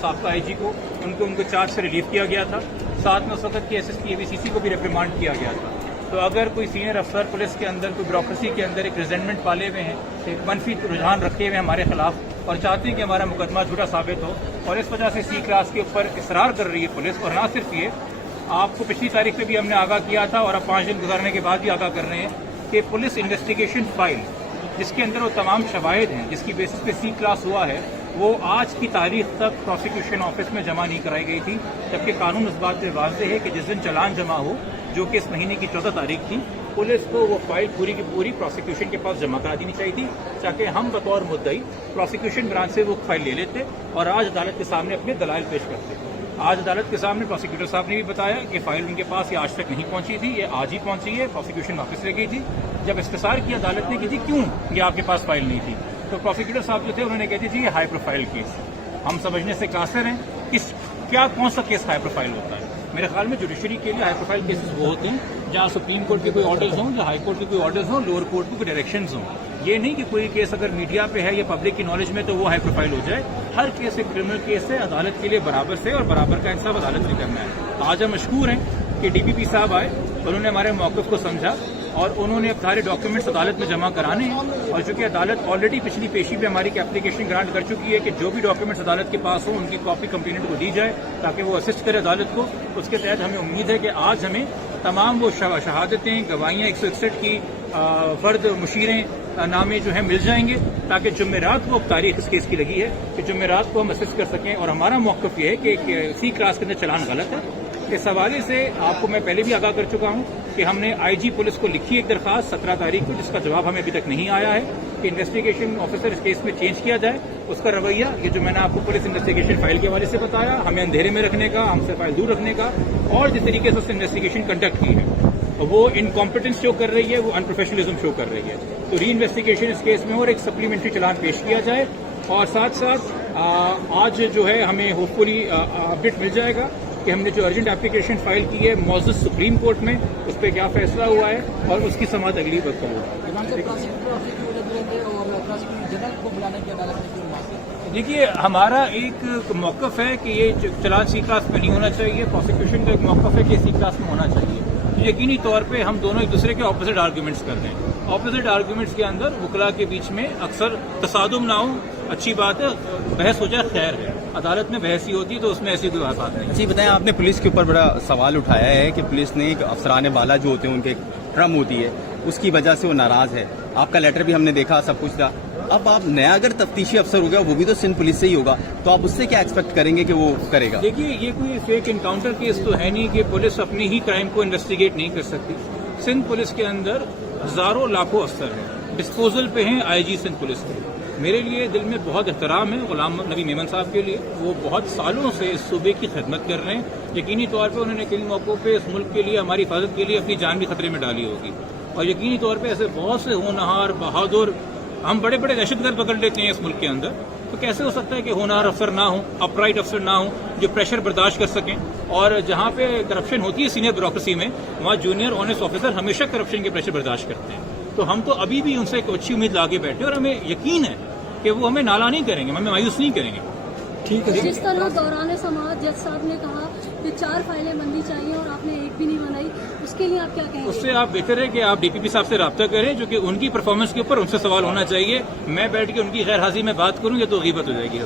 سابقہ آئی جی کو ان کو چارج سے ریلیف کیا گیا تھا. ساتھ میں اس وقت کے ایس ایس پی ABCC کو بھی ریپریمانڈ کیا گیا تھا. تو اگر کوئی سینئر افسر پولیس کے اندر کوئی بیوروکریسی کے اندر ایک ریزنٹمنٹ پالے ہوئے ہیں, ایک منفی رجحان رکھے ہوئے ہیں ہمارے خلاف اور چاہتے ہیں کہ ہمارا مقدمہ جھوٹا ثابت ہو, اور اس وجہ سے C کلاس کے اوپر اصرار کر رہی ہے پولیس. اور نہ صرف یہ, آپ کو پچھلی تاریخ پہ بھی ہم نے آگاہ کیا تھا اور اب 5 دن گزارنے کے بعد بھی آگاہ کر رہے ہیں کہ پولیس انویسٹیگیشن فائل جس کے اندر وہ تمام شواہد ہیں جس کی بیسس پہ C کلاس ہوا ہے وہ آج کی تاریخ تک پروسیکیوشن آفس میں جمع نہیں کرائی گئی تھی, جبکہ قانون اس بات پہ واضح ہے کہ جس دن چلان جمع ہو, جو کہ اس مہینے کی 14 تاریخ تھی, پولیس کو وہ فائل پوری کی پوری پروسیکیوشن کے پاس جمع کرا دینی چاہیے تھی تاکہ ہم بطور مدعی پروسیکیوشن برانچ سے وہ فائل لے لیتے اور آج عدالت کے سامنے اپنے دلائل پیش کرتے. آج عدالت کے سامنے پروسیکیوٹر صاحب نے بھی بتایا کہ فائل ان کے پاس یہ آج تک نہیں پہنچی تھی, یہ آج ہی پہنچی ہے, پروسیکیوشن واپس لے گئی تھی. جب استفسار کیا عدالت نے کہ جی کیوں یہ آپ کے پاس فائل نہیں تھی, تو پروسیکیوٹر صاحب جو تھے انہوں نے کہا تھی یہ ہائی پروفائل کیس. ہم سمجھنے سے قاصر ہیں کیا کون سا کیس ہائی پروفائل ہوتا ہے. میرے خیال میں جوڈیشری کے لیے ہائی پروفائل کیسز وہ ہوتے ہیں جہاں سپریم کورٹ کے کوئی آرڈرز ہوں, یا ہائی کورٹ کے کوئی آرڈرز ہوں, لوور کورٹ کے کوئی ڈائریکشنز ہوں. یہ نہیں کہ کوئی کیس اگر میڈیا پہ ہے یا پبلک کی نالج میں تو وہ ہائی پروفائل ہو جائے. ہر کیس ایک کرمنل کیس ہے, عدالت کے لیے برابر سے اور برابر کا انصاف عدالت نے کرنا ہے. آج ہم مشکور ہیں کہ DPP صاحب آئے, انہوں نے ہمارے موقف کو سمجھا اور انہوں نے سارے ڈاکیومنٹس عدالت میں جمع کرانے ہیں. اور چونکہ عدالت آلریڈی پچھلی پیشی پہ ہماری اپلیکیشن گرانٹ کر چکی ہے کہ جو بھی ڈاکیومنٹس عدالت کے پاس ہوں ان کی کاپی کمپلینٹ کو دی جائے تاکہ وہ اسسٹ کرے عدالت کو. اس کے تحت ہمیں امید ہے کہ آج ہمیں تمام وہ شہادتیں, گواہیاں 161 کی فرد مشیریں نامے جو ہیں مل جائیں گے تاکہ جمعرات کو تاریخ اس کیس کی لگی ہے کہ جمعرات کو ہم اسسٹ کر سکیں. اور ہمارا موقف یہ ہے کہ C کلاس کے اندر چلان غلط ہے. اس حوالے سے آپ کو میں پہلے بھی آگاہ کر چکا ہوں کہ ہم نے IG پولیس کو لکھی ایک درخواست 17 تاریخ کو, جس کا جواب ہمیں ابھی تک نہیں آیا ہے کہ انویسٹیگیشن آفیسر اس کیس میں چینج کیا جائے. اس کا رویہ یہ جو میں نے آپ کو پولیس انویسٹیگیشن فائل کے حوالے سے بتایا, ہمیں اندھیرے میں رکھنے کا, ہم سے فائل دور رکھنے کا, اور جس طریقے سے اس انویسٹیگیشن کنڈکٹ کی ہے وہ انکمپیٹنس شو کر رہی ہے, وہ انپروفیشنلزم شو کر رہی ہے. تو ری انویسٹیگیشن اس کیس میں اور ایک سپلیمنٹری چلان پیش کیا جائے. اور ساتھ ساتھ آج جو ہے ہمیں ہوپ فلی اپڈیٹ مل جائے گا کہ ہم نے جو ارجنٹ اپلیکیشن فائل کی ہے معزز سپریم کورٹ میں, اس پہ کیا فیصلہ ہوا ہے اور اس کی سماعت اگلی وقت ہوگی. دیکھیے ہمارا ایک موقف ہے کہ یہ چلان C کلاس میں نہیں ہونا چاہیے, پروسیکیوشن کا ایک موقف ہے کہ C کلاس میں ہونا چاہیے. یقینی طور پہ ہم دونوں ایک دوسرے کے اپوزٹ آرگیومنٹس کر رہے ہیں. اپوزٹ آرگیومنٹس کے اندر وکلاء کے بیچ میں اکثر تصادم نہ ہو, اچھی بات ہے, بحث ہو جائے خیر ہے. عدالت میں بحث ہی ہوتی ہے تو اس میں ایسی کوئی بات نہیں. جی بتائیں, آپ نے پولیس کے اوپر بڑا سوال اٹھایا ہے کہ پولیس نے ایک افسران بالا جو ہوتے ہیں ان کے ٹرم ہوتی ہے, اس کی وجہ سے وہ ناراض ہے. آپ کا لیٹر بھی ہم نے دیکھا, سب کچھ تھا. اب آپ نیا اگر تفتیشی افسر ہو گیا, وہ بھی تو سندھ پولیس سے ہی ہوگا, تو آپ اس سے کیا ایکسپیکٹ کریں گے کہ وہ کرے گا؟ دیکھیے یہ کوئی فیک انکاؤنٹر کیس تو ہے نہیں کہ پولیس اپنی ہی کرائم کو انویسٹیگیٹ نہیں کر سکتی. سندھ پولیس کے اندر ہزاروں لاکھوں افسر ہیں, ڈسپوزل پہ ہیں IG سندھ پولیس کے. میرے لیے دل میں بہت احترام ہے غلام نبی میمن صاحب کے لیے, وہ بہت سالوں سے اس صوبے کی خدمت کر رہے ہیں. یقینی طور پہ انہوں نے کئی موقعوں پہ اس ملک کے لیے, ہماری حفاظت کے لیے اپنی جان بھی خطرے میں ڈالی ہوگی. اور یقینی طور پہ ایسے بہت سے ہونہار, بہادر, ہم بڑے بڑے دہشت گرد پکڑ لیتے ہیں اس ملک کے اندر, تو کیسے ہو سکتا ہے کہ ہونہار افسر نہ ہوں, اپرائٹ افسر نہ ہوں جو پریشر برداشت کر سکیں. اور جہاں پہ کرپشن ہوتی ہے سینئر بیوروکریسی میں, وہاں جونیئر آنیسٹ آفیسر ہمیشہ کرپشن کے پریشر برداشت کرتے ہیں. تو ہم تو ابھی بھی ان سے ایک اچھی امید لاگے بیٹھے اور ہمیں یقین ہے کہ وہ ہمیں نالا نہیں کریں گے, ہمیں مایوس نہیں کریں گے. ٹھیک ہے. جس طرح دوران سماعت جج صاحب نے کہا کہ 4 فائلیں بننی چاہیے اور آپ نے ایک بھی نہیں بنائی, اس کے لیے آپ کیا کہیں گے؟ اس سے آپ بہتر ہے کہ آپ DPP صاحب سے رابطہ کریں, جو کہ ان کی پرفارمنس کے اوپر ان سے سوال ہونا چاہیے. میں بیٹھ کے ان کی غیر حاضری میں بات کروں, یہ تو غیبت ہو جائے گی.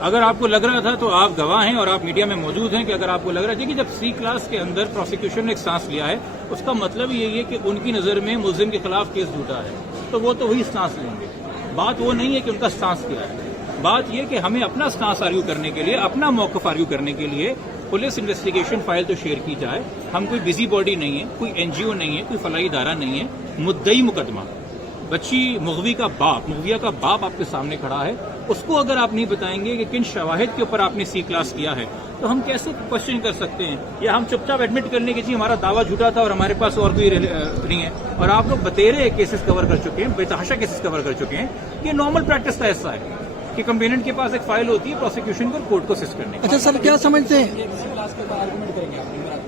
اگر آپ کو لگ رہا تھا تو آپ گواہ ہیں اور آپ میڈیا میں موجود ہیں کہ اگر آپ کو لگ رہا ہے کہ جب C کلاس کے اندر پروسیکیوشن نے ایک سانس لیا ہے, اس کا مطلب یہی ہے کہ ان کی نظر میں ملزم کے خلاف کیس جھوٹا ہے, تو وہ تو وہی سانس لیں گے. بات وہ نہیں ہے کہ ان کا سانس کیا ہے, بات یہ کہ ہمیں اپنا سانس آرگیو کرنے کے لیے, اپنا موقف آرگیو کرنے کے لیے پولیس انویسٹیگیشن فائل تو شیئر کی جائے. ہم کوئی بزی باڈی نہیں ہے, کوئی NGO نہیں ہے, کوئی فلاحی ادارہ نہیں ہے. مدعی مقدمہ بچی مغوی کا باپ, مغویہ کا باپ آپ کے سامنے کھڑا ہے, اس کو اگر آپ نہیں بتائیں گے کہ کن شواہد کے اوپر آپ نے C کلاس کیا ہے تو ہم کیسے کوشچن کر سکتے ہیں, یا ہم چپ چاپ ایڈمٹ کر لیں کہ جی ہمارا دعویٰ جھوٹا تھا اور ہمارے پاس اور کوئی نہیں ہے. اور آپ لوگ بتیرے کیسز کور کر چکے ہیں, بے تحاشا کیسز کور کر چکے ہیں. یہ نارمل پریکٹس کا حصہ ہے کہ کمپلیننٹ کے پاس ایک فائل ہوتی ہے پروسیکیوشن کو کورٹ کو اسسٹ کرنے کی. اچھا سر, کیا سمجھتے ہیں